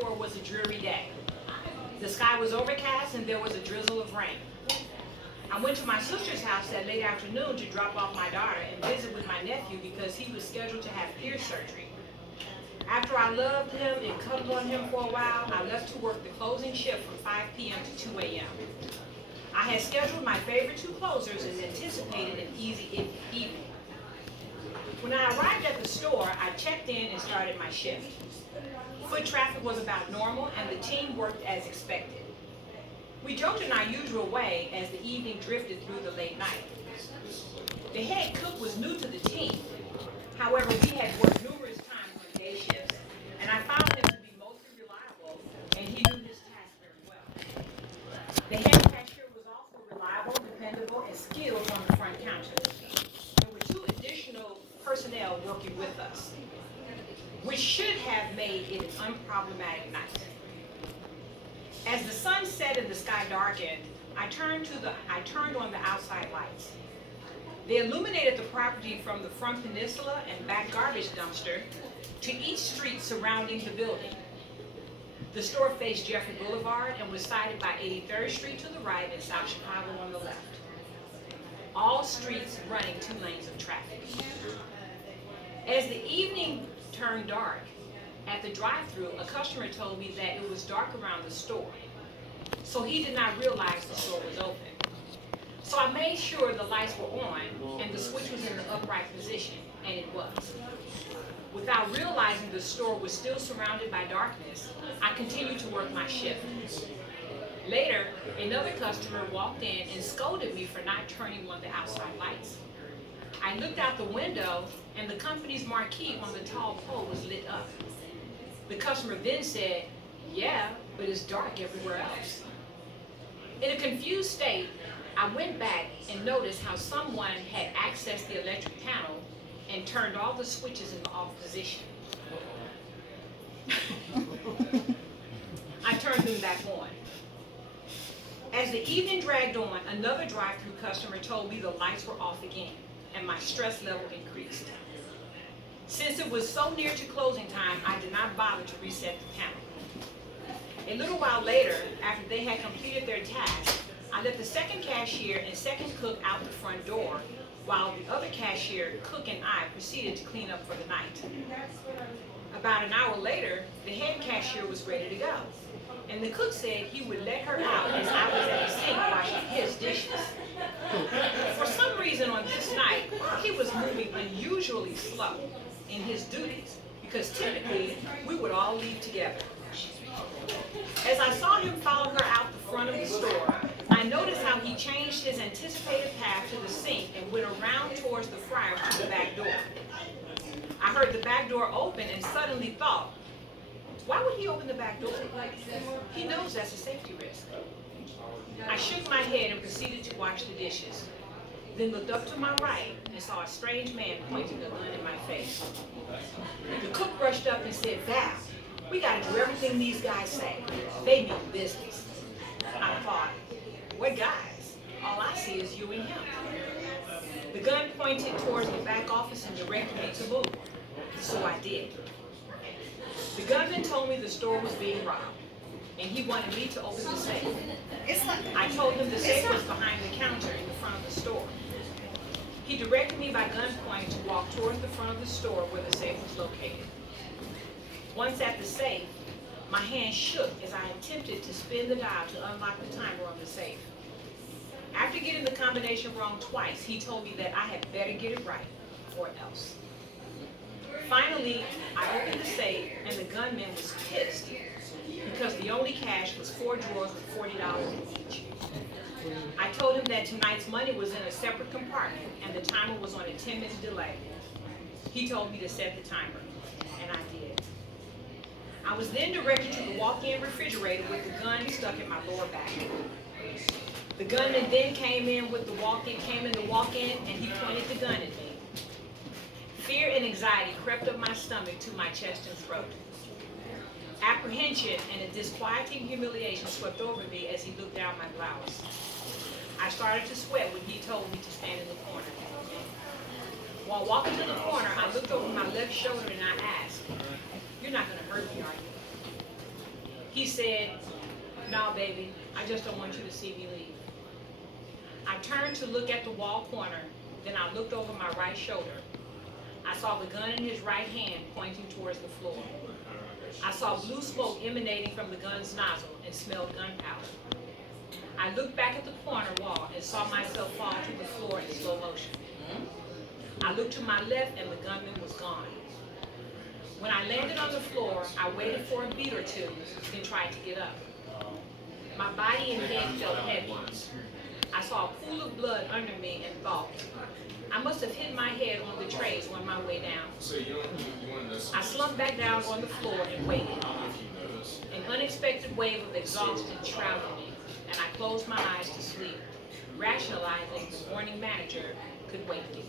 before was a dreary day. The sky was overcast and there was a drizzle of rain. I went to my sister's house that late afternoon to drop off my daughter and visit with my nephew because he was scheduled to have ear surgery. After I loved him and cuddled on him for a while, I left to work the closing shift from 5 p.m. to 2 a.m. I had scheduled my favorite two closers and anticipated an easy evening. When I arrived at the store, I checked in and started my shift. Foot traffic was about normal and the team worked as expected. We joked in our usual way as the evening drifted through the late night. The head cook was new to the team. However, we had worked numerous times on day shifts, and I found him to be mostly reliable, and he knew his task very well. The head cashier was also reliable, dependable, and skilled on the front counter. There were two additional personnel working with us, which should have made it an unproblematic night. As the sun set and the sky darkened, I turned on the outside lights. They illuminated the property from the front peninsula and back garbage dumpster to each street surrounding the building. The store faced Jeffrey Boulevard and was sided by 83rd Street to the right and South Chicago on the left. All streets running 2 lanes of traffic. As the evening turned dark, at the drive-thru, a customer told me that it was dark around the store, so he did not realize the store was open. So I made sure the lights were on and the switch was in the upright position, and it was. Without realizing the store was still surrounded by darkness, I continued to work my shift. Later, another customer walked in and scolded me for not turning on the outside lights. I looked out the window and the company's marquee on the tall pole was lit up. The customer then said, "Yeah, but it's dark everywhere else." In a confused state, I went back and noticed how someone had accessed the electric panel and turned all the switches in the off position. I turned them back on. As the evening dragged on, another drive-thru customer told me the lights were off again, and my stress level increased. Since it was so near to closing time, I did not bother to reset the panel. A little while later, after they had completed their task, I let the second cashier and second cook out the front door, while the other cashier, cook, and I proceeded to clean up for the night. About an hour later, the head cashier was ready to go, and the cook said he would let her out as I was at the sink washing his dishes. For some reason on this night, he was moving unusually slow in his duties, because typically we would all leave together. As I saw him follow her out the front of the store, I noticed how he changed his anticipated path to the sink and went around towards the fryer to the back door. I heard the back door open and suddenly thought, why would he open the back door? He knows that's a safety risk. I shook my head and proceeded to wash the dishes, then looked up to my right and saw a strange man pointing a gun in my face. The cook rushed up and said, "Val, we gotta do everything these guys say. They mean business." I thought, what guys? All I see is you and him. The gun pointed towards the back office and directed me to move, so I did. The gunman told me the store was being robbed, and he wanted me to open the safe. I told him the safe was behind the counter in the front of the store. He directed me by gunpoint to walk towards the front of the store where the safe was located. Once at the safe, my hand shook as I attempted to spin the dial to unlock the timer on the safe. After getting the combination wrong twice, he told me that I had better get it right, or else. Finally, I opened the safe, and the gunman was pissed because the only cash was 4 drawers with $40 in each. I told him that tonight's money was in a separate compartment, and the timer was on a 10-minute delay. He told me to set the timer, and I did. I was then directed to the walk-in refrigerator with the gun stuck in my lower back. The gunman then came in the walk-in, and he pointed the gun at me. Fear and anxiety crept up my stomach to my chest and throat. Apprehension and a disquieting humiliation swept over me as he looked down my blouse. I started to sweat when he told me to stand in the corner. While walking to the corner, I looked over my left shoulder and I asked, "You're not going to hurt me, are you?" He said, "No, baby, I just don't want you to see me leave." I turned to look at the wall corner, then I looked over my right shoulder. I saw the gun in his right hand pointing towards the floor. I saw blue smoke emanating from the gun's nozzle and smelled gunpowder. I looked back at the corner wall and saw myself fall to the floor in slow motion. I looked to my left and the gunman was gone. When I landed on the floor, I waited for a beat or two, then tried to get up. My body and head felt heavy. I saw a pool of blood under me and thought, I must have hit my head on the trays on my way down. I slumped back down on the floor and waited. An unexpected wave of exhaustion shrouded me, and I closed my eyes to sleep, rationalizing the warning manager could wake me.